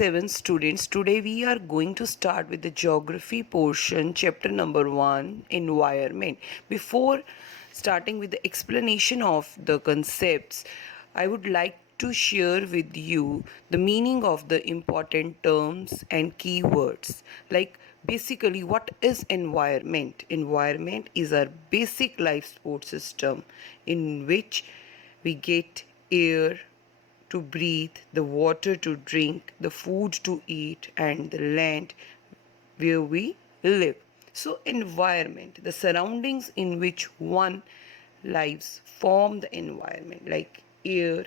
7 students. Today we are going to start with the geography portion, chapter number 1, environment. Before starting with the explanation of the concepts, I would like to share with you the meaning of the important terms and keywords. Like basically, what is environment? Environment is our basic life support system in which we get air to breathe, the water to drink, the food to eat, and the land where we live. So, environment, the surroundings in which one lives form the environment, like air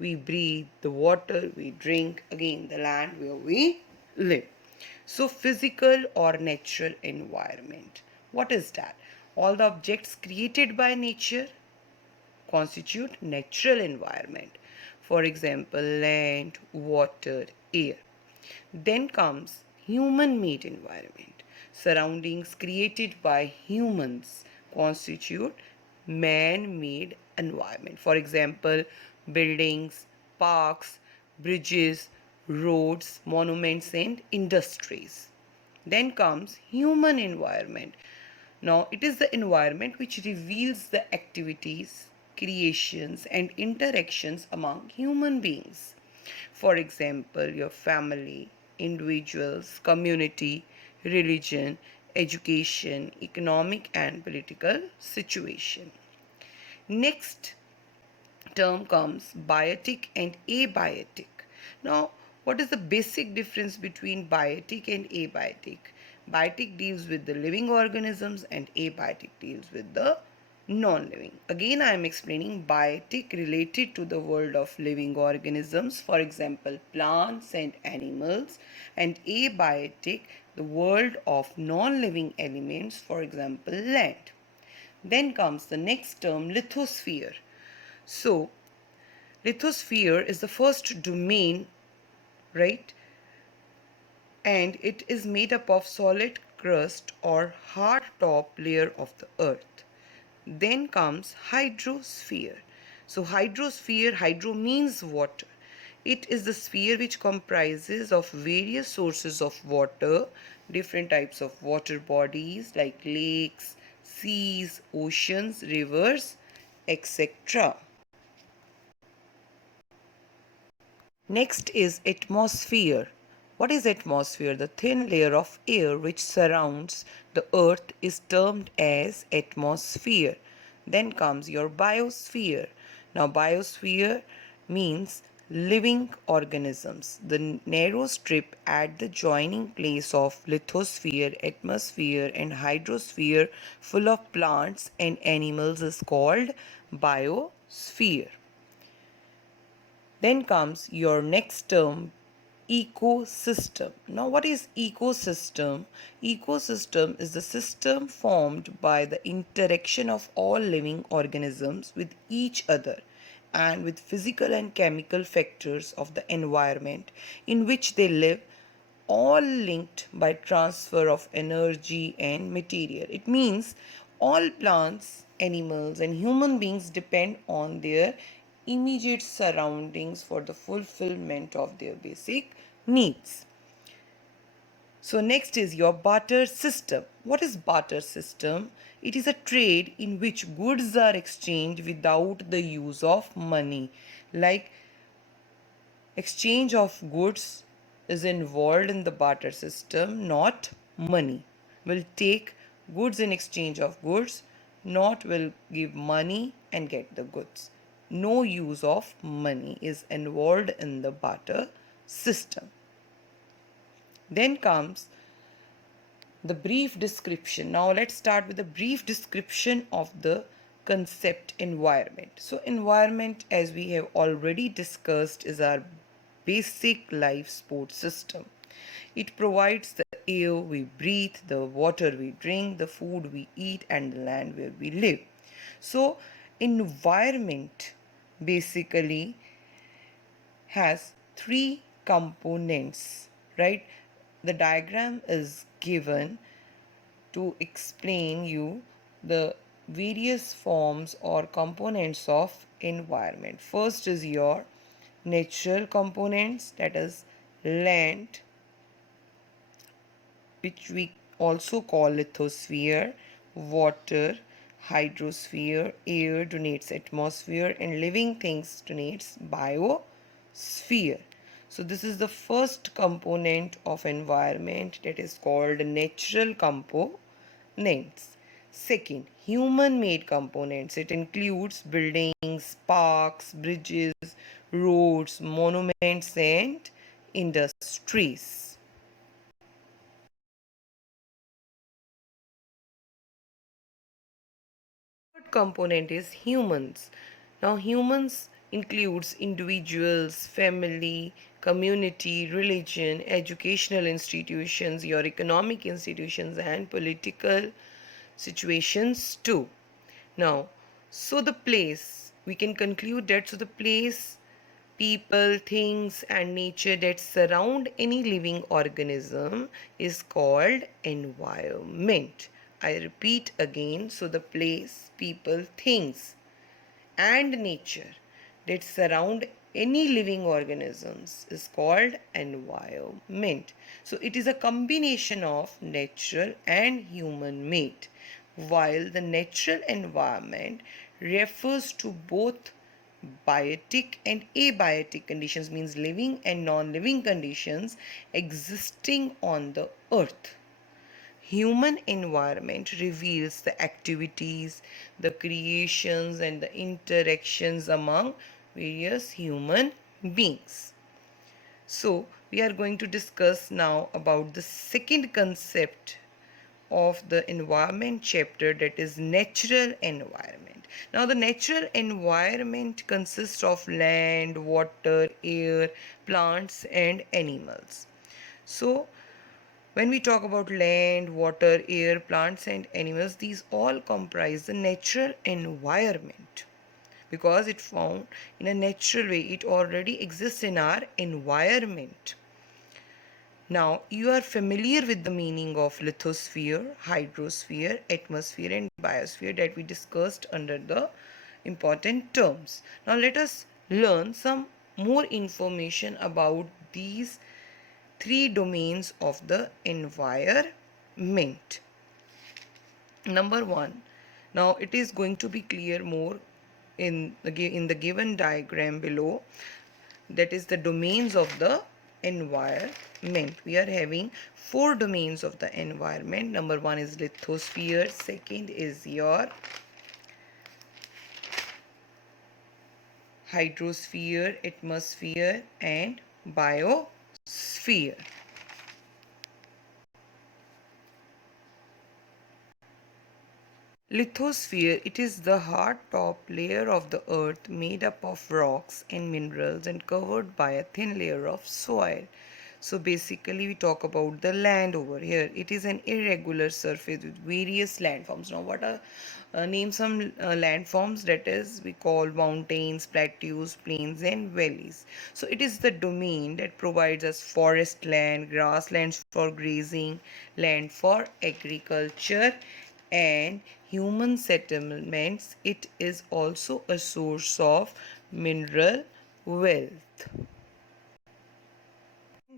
we breathe, the water we drink, again, the land where we live. So, physical or natural environment. What is that? All the objects created by nature constitute natural environment. For example, land, water, air. Then comes human-made environment. Surroundings created by humans constitute man-made environment. For example, buildings, parks, bridges, roads, monuments and industries. Then comes human environment. Now, it is the environment which reveals the activities, creations, and interactions among human beings. For example, your family, individuals, community, religion, education, economic, and political situation. Next term comes biotic and abiotic. Now, what is the basic difference between biotic and abiotic? Biotic deals with the living organisms and abiotic deals with the non-living. Again, I am explaining biotic related to the world of living organisms, for example, plants and animals, and abiotic, the world of non-living elements, for example, land. Then comes the next term, lithosphere. So, lithosphere is the first domain, right? And it is made up of solid crust or hard top layer of the earth. Then comes hydrosphere. So hydrosphere, hydro means water. It is the sphere which comprises of various sources of water, different types of water bodies like lakes, seas, oceans, rivers, etc. Next is atmosphere. What is atmosphere? The thin layer of air which surrounds the earth is termed as atmosphere. Then comes your biosphere. Now biosphere means living organisms. The narrow strip at the joining place of lithosphere, atmosphere and hydrosphere full of plants and animals is called biosphere. Then comes your next term, ecosystem. Now, what is ecosystem? Ecosystem is the system formed by the interaction of all living organisms with each other and with physical and chemical factors of the environment in which they live, all linked by transfer of energy and material. It means all plants, animals, and human beings depend on their immediate surroundings for the fulfillment of their basic needs. So next is your barter system. What is barter system? It is a trade in which goods are exchanged without the use of money. Like exchange of goods is involved in the barter system, not money. Will take goods in exchange of goods, not will give money and get the goods. No use of money is involved in the barter system. Then comes the brief description. Now let's start with a brief description of the concept environment. So environment, as we have already discussed, is our basic life support system. It provides the air we breathe, the water we drink, the food we eat and the land where we live. So environment basically has three components, right? The diagram is given to explain you the various forms or components of environment. First is your natural components, that is land, which we also call lithosphere, water, hydrosphere, air denotes atmosphere, and living things denotes biosphere. So this is the first component of environment, that is called natural components. Second, human made components. It includes buildings, parks, bridges, roads, monuments, and industries. Third component is humans. Now, humans includes individuals, family, community, religion, educational institutions, your economic institutions, and political situations too. Now, so the place, we can conclude that so the place, people, things, and nature that surround any living organism is called environment. I repeat again, so the place, people, things, and nature that surround any living organisms is called environment. So it is a combination of natural and human made. While the natural environment refers to both biotic and abiotic conditions, means living and non-living conditions existing on the earth. Human environment reveals the activities, the creations, and the interactions among various human beings. So, we are going to discuss now about the second concept of the environment chapter, that is natural environment. Now, the natural environment consists of land, water, air, plants, and animals. So, when we talk about land, water, air, plants, and animals, these all comprise the natural environment because it found in a natural way. It already exists in our environment. Now, you are familiar with the meaning of lithosphere, hydrosphere, atmosphere, and biosphere that we discussed under the important terms. Now, let us learn some more information about these three domains of the environment. Number one, now it is going to be clear more in the given diagram below, that is the domains of the environment. We are having four domains of the environment. Number one is lithosphere, second is your hydrosphere, atmosphere, and biosphere. Lithosphere, it is the hard top layer of the earth made up of rocks and minerals and covered by a thin layer of soil. So basically we talk about the land over here. It is an irregular surface with various landforms. Now what are name some landforms, that is we call mountains, plateaus, plains, and valleys. So it is the domain that provides us forest land, grasslands for grazing, land for agriculture, and human settlements. It is also a source of mineral wealth.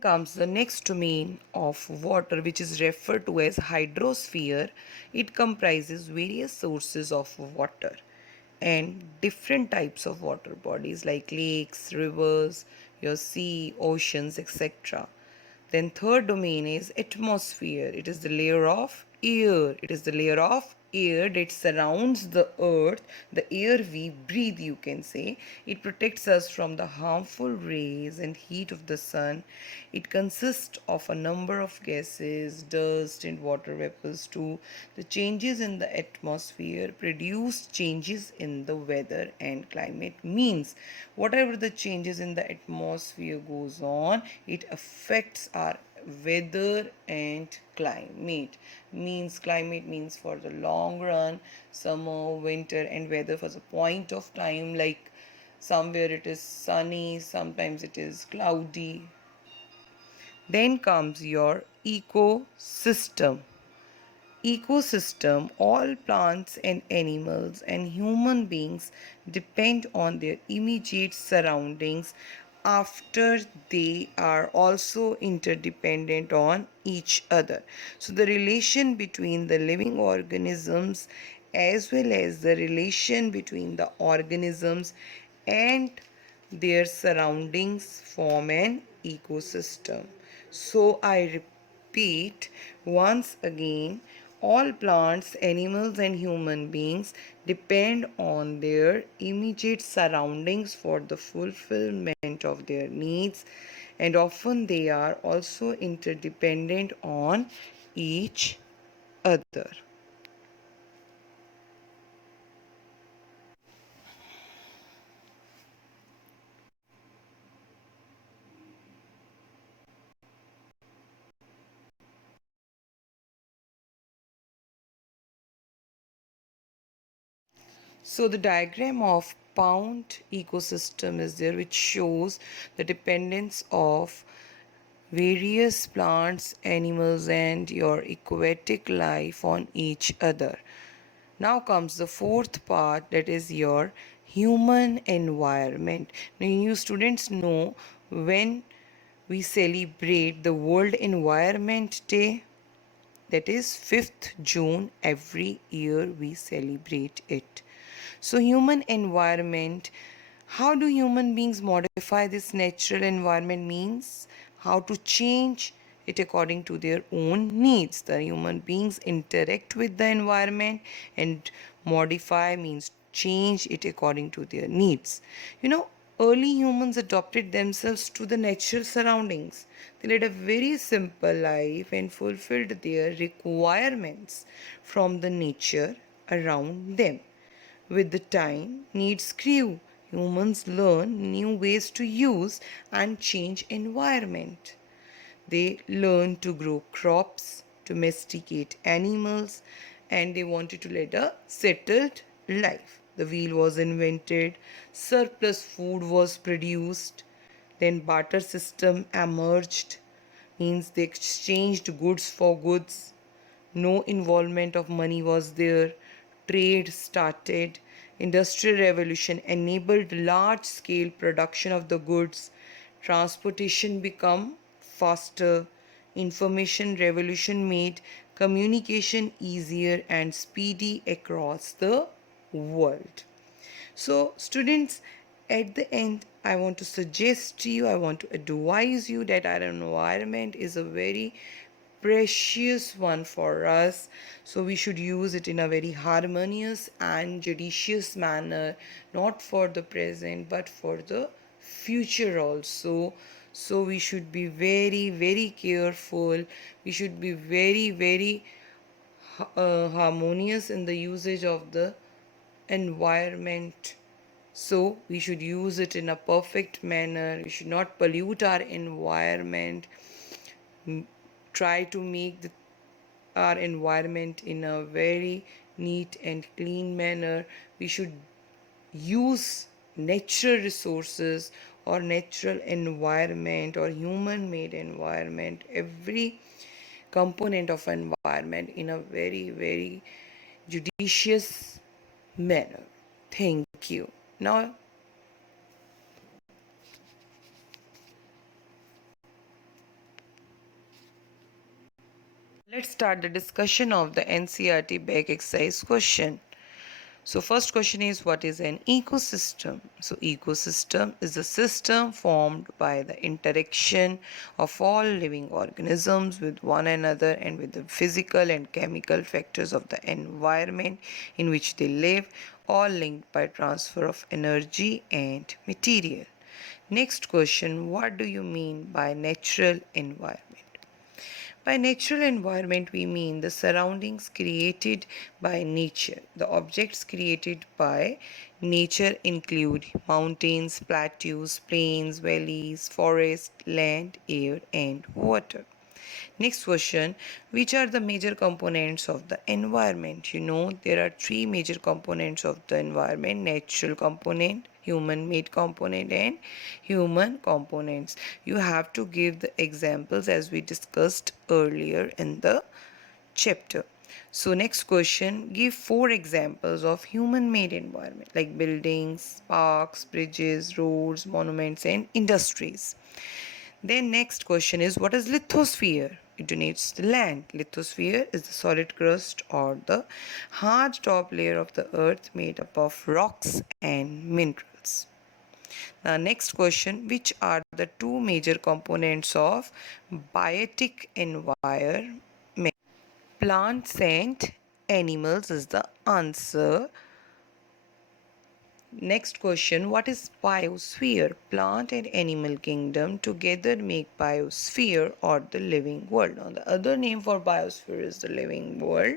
Comes the next domain of water, which is referred to as hydrosphere. It comprises various sources of water and different types of water bodies like lakes, rivers, your sea, oceans, etc. Then third domain is atmosphere. It is the layer of air. It is the layer of air that surrounds the earth, the air we breathe, you can say. It protects us from the harmful rays and heat of the sun. It consists of a number of gases, dust, and water vapors too. The changes in the atmosphere produce changes in the weather and climate, means whatever the changes in the atmosphere goes on, it affects our weather and climate. Means climate means for the long run, summer, winter, and weather for the point of time, like somewhere it is sunny, sometimes it is cloudy. Then comes your ecosystem. Ecosystem, all plants and animals and human beings depend on their immediate surroundings after they are also interdependent on each other. So the relation between the living organisms as well as the relation between the organisms and their surroundings form an ecosystem. So I repeat once again, all plants, animals, and human beings depend on their immediate surroundings for the fulfillment of their needs, and often they are also interdependent on each other. So the diagram of pond ecosystem is there, which shows the dependence of various plants, animals, and your aquatic life on each other. Now comes the fourth part, that is your human environment. Now, you students know when we celebrate the World Environment Day, that is 5th June. Every year we celebrate it. So human environment, how do human beings modify this natural environment means how to change it according to their own needs. The human beings interact with the environment, and modify means change it according to their needs. Early humans adopted themselves to the natural surroundings. They led a very simple life and fulfilled their requirements from the nature around them. With the time, needs grew. Humans learn new ways to use and change environment. They learned to grow crops, domesticate animals, and they wanted to lead a settled life. The wheel was invented, surplus food was produced, then barter system emerged, means they exchanged goods for goods. No involvement of money was there. Trade started. Industrial revolution enabled large scale production of the goods. Transportation became faster. Information revolution made communication easier and speedy across the world. So, students, at the end, I want to suggest to you, I want to advise you that our environment is a very precious one for us. So, we should use it in a very harmonious and judicious manner, not for the present but for the future also. So, we should be very, very careful. We should be very, very harmonious in the usage of the environment. So we should use it in a perfect manner. We should not pollute our environment. Try to make our environment in a very neat and clean manner. We should use natural resources or natural environment or human made environment, every component of environment in a very, very judicious manner. Thank you. Now, let's start the discussion of the NCERT back exercise question. So first question is, what is an ecosystem? So ecosystem is a system formed by the interaction of all living organisms with one another and with the physical and chemical factors of the environment in which they live, all linked by transfer of energy and material. Next question, what do you mean by natural environment? By natural environment, we mean the surroundings created by nature. The objects created by nature include mountains, plateaus, plains, valleys, forests, land, air, and water. Next question, which are the major components of the environment? There are three major components of the environment: natural component, human made component, and human components. You have to give the examples as we discussed earlier in the chapter. So next question, give 4 examples of human-made environment like buildings, parks, bridges, roads, monuments and industries. Then next question is, what is lithosphere? It denotes the land. Lithosphere is the solid crust or the hard top layer of the earth made up of rocks and minerals. The next question, which are the two major components of biotic environment? Plants and animals is the answer. Next question, what is biosphere? Plant and animal kingdom together make biosphere or the living world. Now the other name for biosphere is the living world.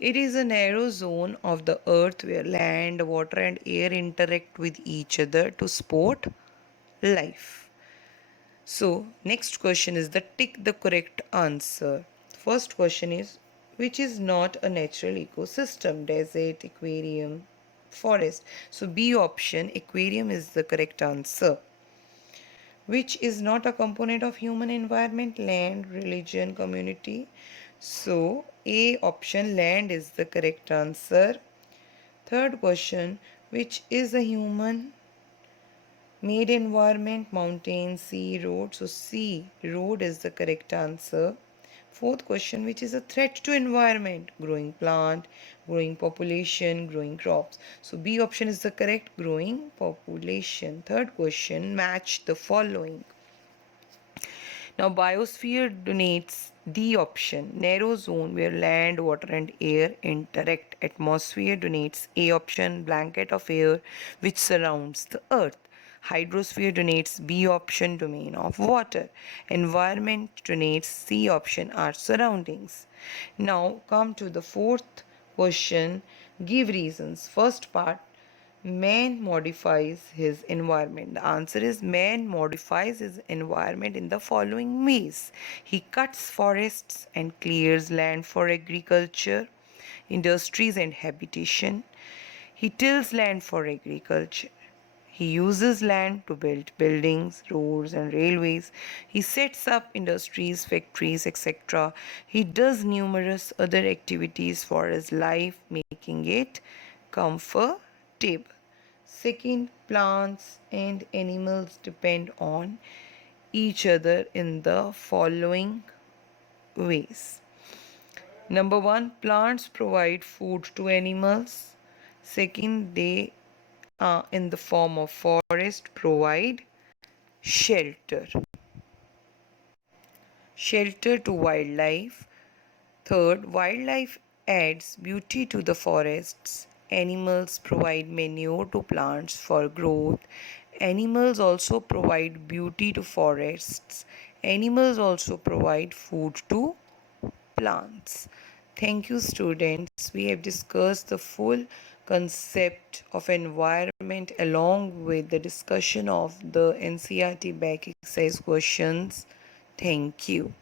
It is a narrow zone of the earth where land, water and air interact with each other to support life. So, next question is the tick the correct answer. First question is, which is not a natural ecosystem? Desert, aquarium, forest. So, B option, aquarium is the correct answer. Which is not a component of human environment? Land, religion, community. So, A option, land is the correct answer. Third question, which is a human made environment? Mountain, sea, road. So C, road is the correct answer. Fourth question, which is a threat to environment? Growing plant, growing population, growing crops. So B option is the correct, growing population. Third question, match the following. Now, biosphere donates D option, narrow zone where land, water, and air interact. Atmosphere donates A option, blanket of air which surrounds the earth. Hydrosphere donates B option, domain of water. Environment donates C option, our surroundings. Now, come to the fourth question, give reasons. First part, man modifies his environment. The answer is, man modifies his environment in the following ways. He cuts forests and clears land for agriculture, industries and habitation. He tills land for agriculture. He uses land to build buildings, roads, and railways. He sets up industries, factories, etc. He does numerous other activities for his life, making it comfortable. Second, plants and animals depend on each other in the following ways. Number one, plants provide food to animals. Second, they in the form of forest provide shelter. Shelter to wildlife. Third, wildlife adds beauty to the forests. Animals provide manure to plants for growth. Animals also provide beauty to forests. Animals also provide food to plants. Thank you, students. We have discussed the full concept of environment along with the discussion of the NCERT back exercise questions. Thank you.